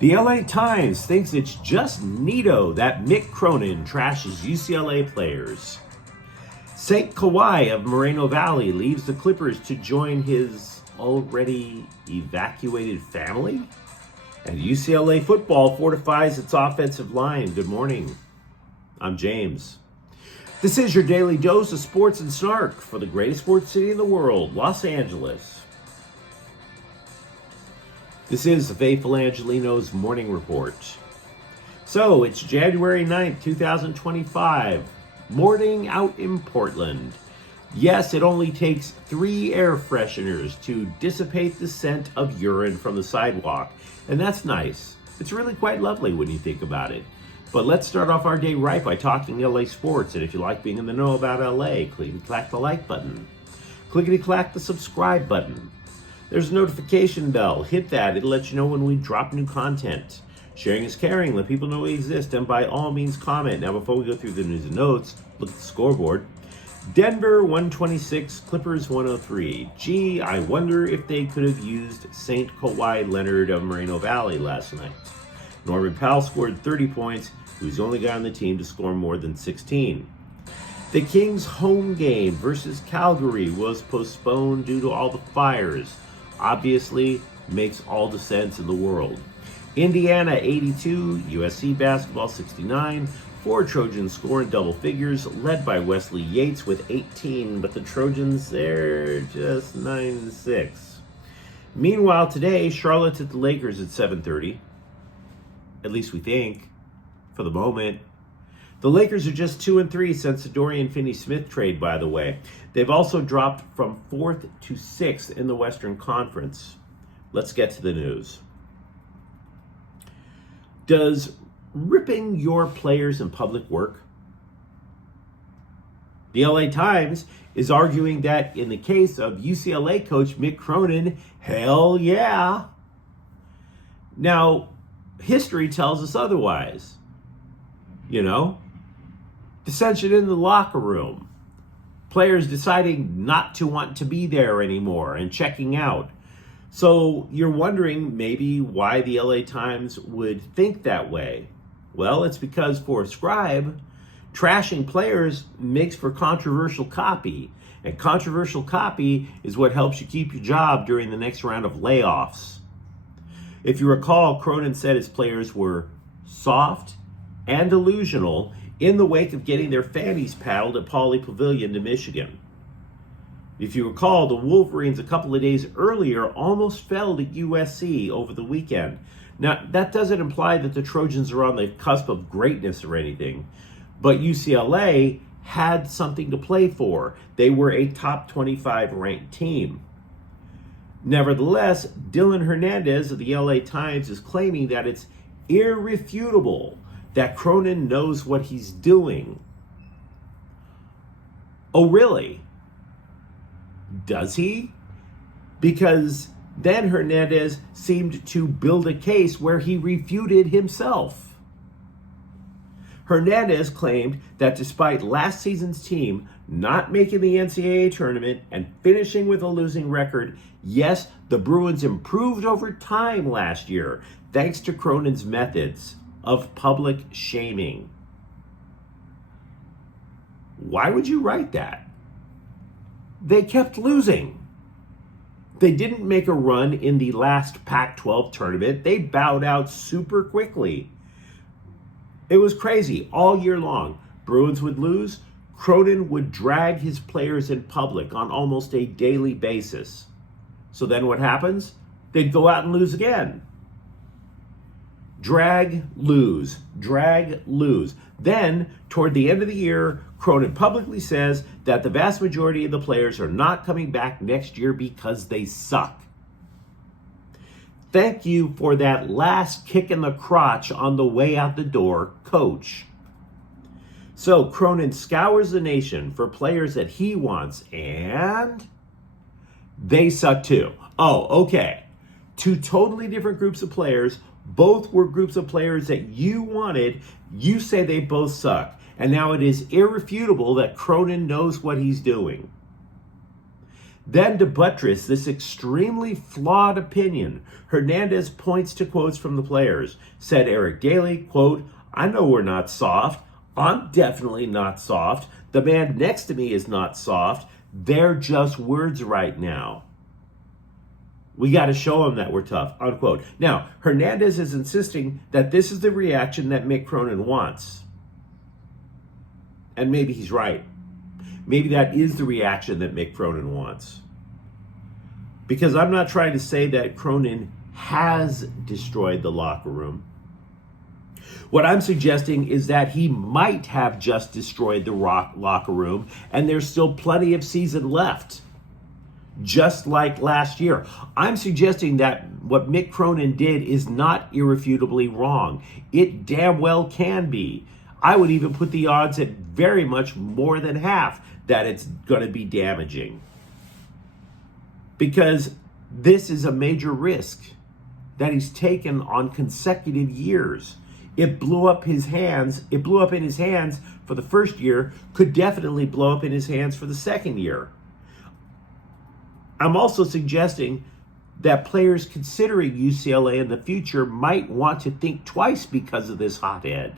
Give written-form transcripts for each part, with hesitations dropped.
The LA Times thinks it's just neato that Mick Cronin trashes UCLA players. St. Kahwi of Moreno Valley leaves the Clippers to join his already evacuated family. And UCLA football fortifies its offensive line. Good morning. I'm James. This is your daily dose of sports and snark for the greatest sports city in the world, Los Angeles. This is the faithful Angelenos morning report. So it's January 9th, 2025. Morning out in Portland. Yes, it only takes 3 air fresheners to dissipate the scent of urine from the sidewalk. And that's nice. It's really quite lovely when you think about it. But let's start off our day right by talking LA sports. And if you like being in the know about LA, clickety-clack the like button. Clickety-clack the subscribe button. There's a notification bell. Hit that. It'll let you know when we drop new content. Sharing is caring. Let people know we exist. And by all means, comment. Now, before we go through the news and notes, look at the scoreboard. Denver 126, Clippers 103. Gee, I wonder if they could have used St. Kahwi Leonard of Moreno Valley last night. Norman Powell scored 30 points. He was the only guy on the team to score more than 16. The Kings' home game versus Calgary was postponed due to all the fires. Obviously, makes all the sense in the world. Indiana 82, USC basketball 69. 4 Trojans score in double figures, led by Wesley Yates with 18, but the Trojans, they're just 9-6. Meanwhile, today, Charlotte's at the Lakers at 7:30. At least we think, for the moment. The Lakers are just 2-3 since the Dorian Finney-Smith trade, by the way. They've also dropped from 4th to 6th in the Western Conference. Let's get to the news. Does ripping your players in public work? The LA Times is arguing that in the case of UCLA coach Mick Cronin, hell yeah. Now, history tells us otherwise. You know? Dissension in the locker room. Players deciding not to want to be there anymore and checking out. So you're wondering maybe why the LA Times would think that way. Well, it's because for a scribe, trashing players makes for controversial copy. And controversial copy is what helps you keep your job during the next round of layoffs. If you recall, Cronin said his players were soft and delusional in the wake of getting their fannies paddled at Pauley Pavilion to Michigan. If you recall, the Wolverines a couple of days earlier almost fell to USC over the weekend. Now, that doesn't imply that the Trojans are on the cusp of greatness or anything, but UCLA had something to play for. They were a top 25 ranked team. Nevertheless, Dylan Hernandez of the LA Times is claiming that it's irrefutable that Cronin knows what he's doing. Oh, really? Does he? Because then Hernandez seemed to build a case where he refuted himself. Hernandez claimed that despite last season's team not making the NCAA tournament and finishing with a losing record, yes, the Bruins improved over time last year thanks to Cronin's methods of public shaming. Why would you write that? They kept losing. They didn't make a run in the last Pac-12 tournament. They bowed out super quickly. It was crazy all year long. Bruins would lose. Cronin would drag his players in public on almost a daily basis. So then what happens? They'd go out and lose again. Drag, lose, drag, lose. Then, toward the end of the year, Cronin publicly says that the vast majority of the players are not coming back next year because they suck. Thank you for that last kick in the crotch on the way out the door, coach. So Cronin scours the nation for players that he wants, and they suck too. Oh, okay. 2 totally different groups of players. Both were groups of players that you wanted. You say they both suck. And now it is irrefutable that Cronin knows what he's doing. Then to buttress this extremely flawed opinion, Hernandez points to quotes from the players. Said Eric Daly, quote, "I know we're not soft. I'm definitely not soft. The man next to me is not soft. They're just words right now. We got to show them that we're tough," unquote. Now, Hernandez is insisting that this is the reaction that Mick Cronin wants. And maybe he's right. Maybe that is the reaction that Mick Cronin wants. Because I'm not trying to say that Cronin has destroyed the locker room. What I'm suggesting is that he might have just destroyed the locker room, and there's still plenty of season left, just like last year. I'm suggesting that what Mick Cronin did is not irrefutably wrong. It damn well can be. I would even put the odds at very much more than half that it's going to be damaging. Because this is a major risk that he's taken on consecutive years. It blew up his hands. It blew up in his hands for the first year, could definitely blow up in his hands for the second year. I'm also suggesting that players considering UCLA in the future might want to think twice because of this hothead.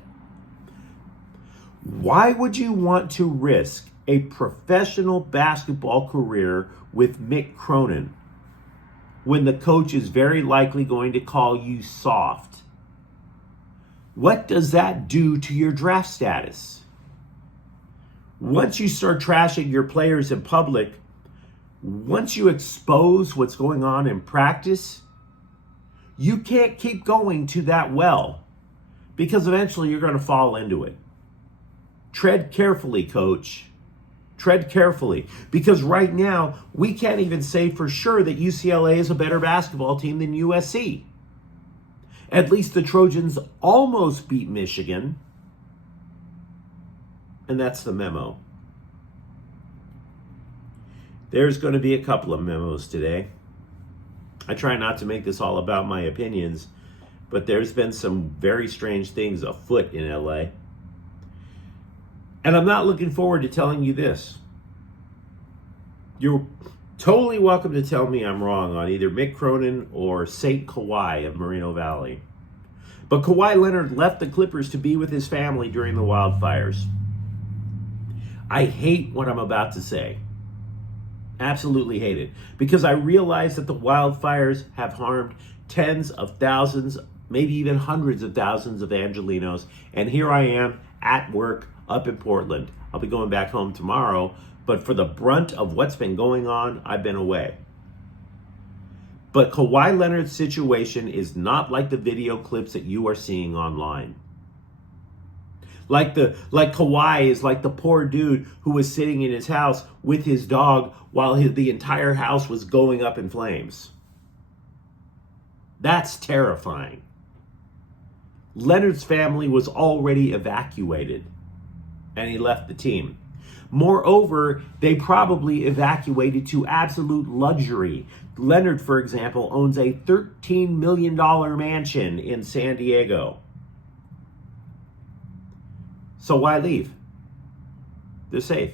Why would you want to risk a professional basketball career with Mick Cronin when the coach is very likely going to call you soft? What does that do to your draft status? Once you start trashing your players in public, once you expose what's going on in practice, you can't keep going to that well, because eventually you're going to fall into it. Tread carefully, coach. Tread carefully. Because right now, we can't even say for sure that UCLA is a better basketball team than USC. At least the Trojans almost beat Michigan. And that's the memo. There's going to be a couple of memos today. I try not to make this all about my opinions, but there's been some very strange things afoot in LA. And I'm not looking forward to telling you this. You're totally welcome to tell me I'm wrong on either Mick Cronin or St. Kahwi of Moreno Valley. But Kahwi Leonard left the Clippers to be with his family during the wildfires. I hate what I'm about to say. Absolutely hate it. Because I realize that the wildfires have harmed tens of thousands, maybe even hundreds of thousands of Angelenos. And here I am at work up in Portland. I'll be going back home tomorrow, but for the brunt of what's been going on, I've been away. But Kahwi Leonard's situation is not like the video clips that you are seeing online. Like Kahwi is like the poor dude who was sitting in his house with his dog while the entire house was going up in flames. That's terrifying. Leonard's family was already evacuated, and he left the team. Moreover, they probably evacuated to absolute luxury. Leonard, for example, owns a $13 million mansion in San Diego. So why leave? They're safe.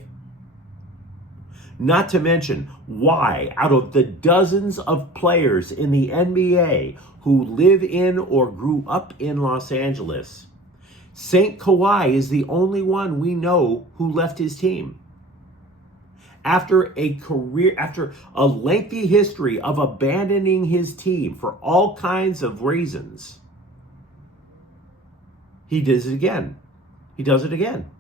Not to mention, why, out of the dozens of players in the NBA who live in or grew up in Los Angeles, St. Kahwi is the only one we know who left his team. After a lengthy history of abandoning his team for all kinds of reasons, he does it again. He does it again.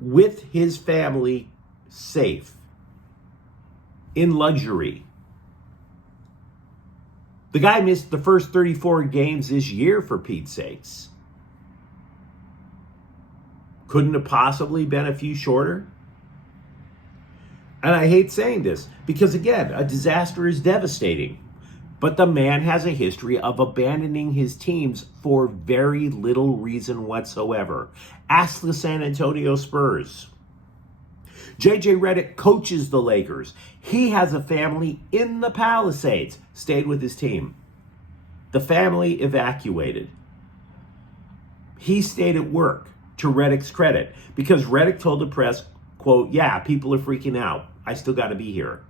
With his family safe, in luxury. The guy missed the first 34 games this year, for Pete's sakes. Couldn't have possibly been a few shorter? And I hate saying this because, again, a disaster is devastating. But the man has a history of abandoning his teams for very little reason whatsoever. Ask the San Antonio Spurs. JJ Redick coaches the Lakers. He has a family in the Palisades, stayed with his team. The family evacuated. He stayed at work, to Redick's credit, because Redick told the press, quote, "Yeah, people are freaking out. I still got to be here.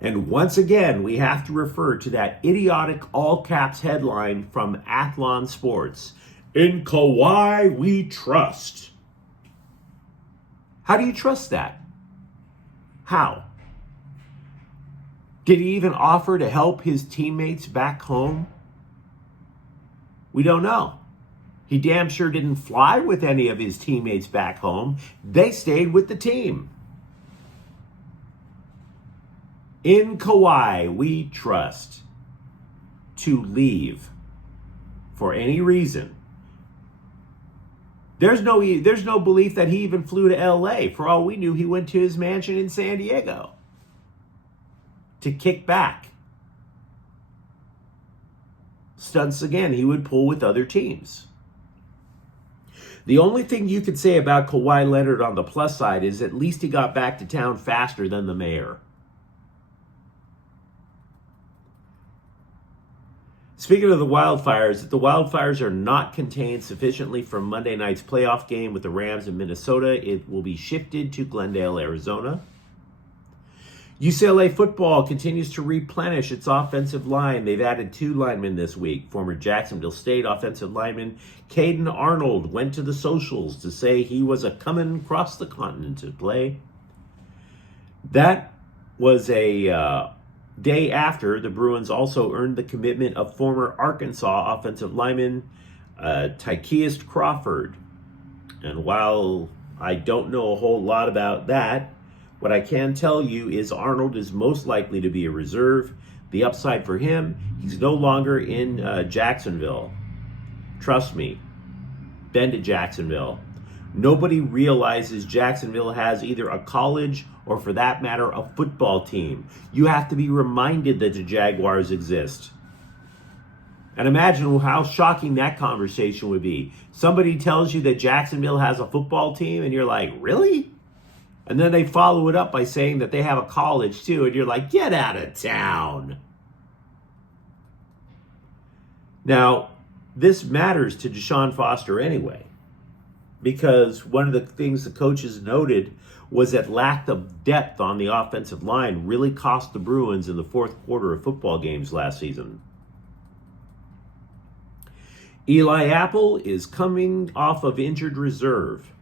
And once again, we have to refer to that idiotic all caps headline from Athlon Sports. In Kahwi, we trust. How do you trust that? How? Did he even offer to help his teammates back home? We don't know. He damn sure didn't fly with any of his teammates back home. They stayed with the team. In Kahwi, we trust. To leave for any reason. There's no belief that he even flew to LA. For all we knew, he went to his mansion in San Diego to kick back. Stunts again, he would pull with other teams. The only thing you could say about Kahwi Leonard on the plus side is at least he got back to town faster than the mayor. Speaking of the wildfires, if the wildfires are not contained sufficiently from Monday night's playoff game with the Rams in Minnesota, it will be shifted to Glendale, Arizona. UCLA football continues to replenish its offensive line. They've added 2 linemen this week. Former Jacksonville State offensive lineman Caden Arnold went to the socials to say he was a coming across the continent to play. That was a day after the Bruins also earned the commitment of former Arkansas offensive lineman Tykeist Crawford. And while I don't know a whole lot about that, what I can tell you is Arnold is most likely to be a reserve. The upside for him, he's no longer in Jacksonville. Trust me, been to Jacksonville. Nobody realizes Jacksonville has either a college or, for that matter, a football team. You have to be reminded that the Jaguars exist. And imagine how shocking that conversation would be. Somebody tells you that Jacksonville has a football team, and you're like, really? And then they follow it up by saying that they have a college too, and you're like, get out of town. Now, this matters to Deshaun Foster anyway, because one of the things the coaches noted was that lack of depth on the offensive line really cost the Bruins in the fourth quarter of football games last season. Eli Apple is coming off of injured reserve.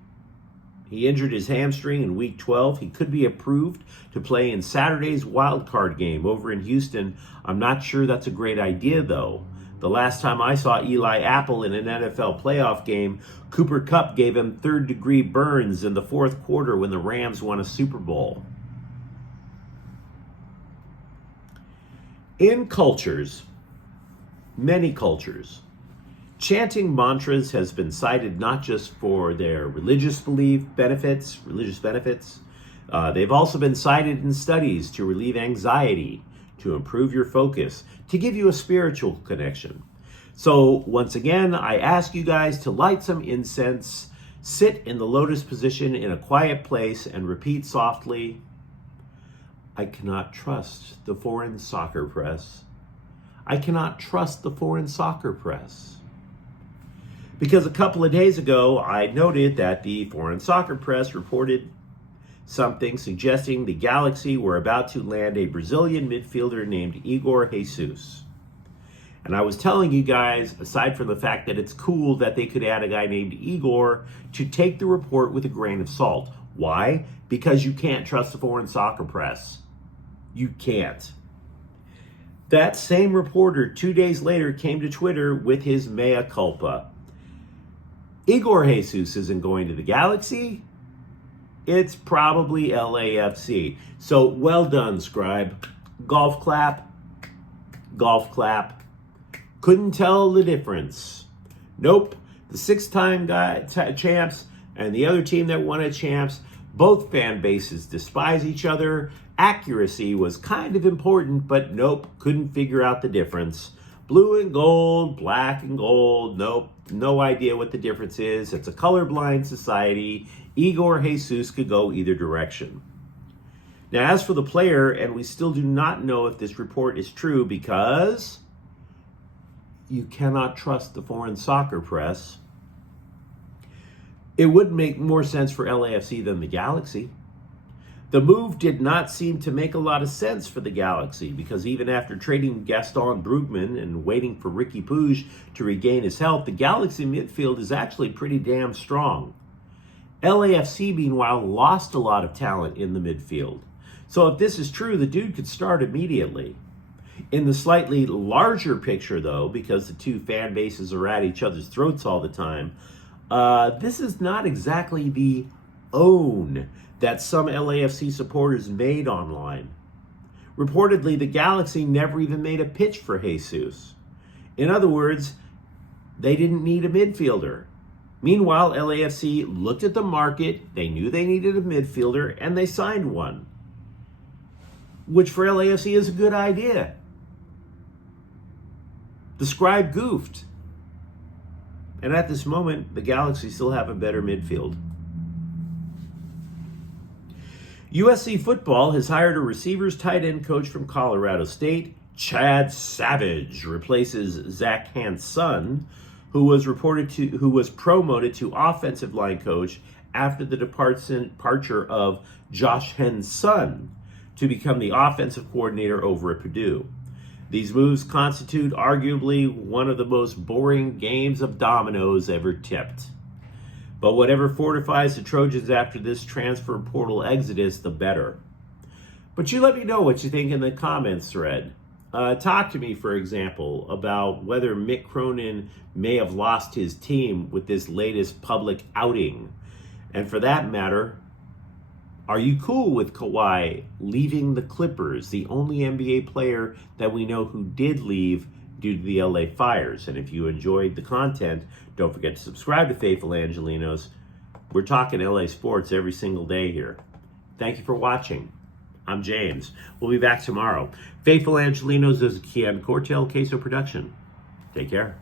He injured his hamstring in week 12. He could be approved to play in Saturday's wild card game over in Houston. I'm not sure that's a great idea, though. The last time I saw Eli Apple in an NFL playoff game, Cooper Kupp gave him third-degree burns in the fourth quarter when the Rams won a Super Bowl. In cultures, many cultures, chanting mantras has been cited not just for their religious benefits. They've also been cited in studies to relieve anxiety, to improve your focus, to give you a spiritual connection. So once again, I ask you guys to light some incense, sit in the lotus position in a quiet place, and repeat softly, I cannot trust the foreign soccer press. I cannot trust the foreign soccer press. Because a couple of days ago, I noted that the foreign soccer press reported something suggesting the Galaxy were about to land a Brazilian midfielder named Igor Jesus. And I was telling you guys, aside from the fact that it's cool that they could add a guy named Igor, to take the report with a grain of salt. Why? Because you can't trust the foreign soccer press. You can't. That same reporter 2 days later came to Twitter with his mea culpa. Igor Jesus isn't going to the Galaxy. It's probably LAFC. So well done, scribe. Golf clap. Golf clap. Couldn't tell the difference. Nope. The 6-time champs and the other team that won a champs, both fan bases despise each other. Accuracy was kind of important, but nope, couldn't figure out the difference. Blue and gold, black and gold, nope, no idea what the difference is. It's a colorblind society. Igor Jesus could go either direction. Now, as for the player, and we still do not know if this report is true because you cannot trust the foreign soccer press. It would make more sense for LAFC than the Galaxy. The move did not seem to make a lot of sense for the Galaxy, because even after trading Gaston Brugman and waiting for Ricky Puig to regain his health, the Galaxy midfield is actually pretty damn strong. LAFC, meanwhile, lost a lot of talent in the midfield. So if this is true, the dude could start immediately. In the slightly larger picture, though, because the two fan bases are at each other's throats all the time, this is not exactly the own that some LAFC supporters made online. Reportedly, the Galaxy never even made a pitch for Jesus. In other words, they didn't need a midfielder. Meanwhile, LAFC looked at the market, they knew they needed a midfielder, and they signed one. Which for LAFC is a good idea. The scribe goofed. And at this moment, the Galaxy still have a better midfield. USC football has hired a receivers tight end coach from Colorado State. Chad Savage replaces Zach Hanson, who was promoted to offensive line coach after the departure of Josh Henson to become the offensive coordinator over at Purdue. These moves constitute arguably one of the most boring games of dominoes ever tipped. But whatever fortifies the Trojans after this transfer portal exodus, the better. But you let me know what you think in the comments thread. Talk to me, for example, about whether Mick Cronin may have lost his team with this latest public outing. And for that matter, are you cool with Kawhi leaving the Clippers, the only NBA player that we know who did leave due to the LA fires? And if you enjoyed the content, don't forget to subscribe to Faithful Angelenos. We're talking LA sports every single day here. Thank you for watching. I'm James. We'll be back tomorrow. Faithful Angelenos is a Kian Cortel Queso production. Take care.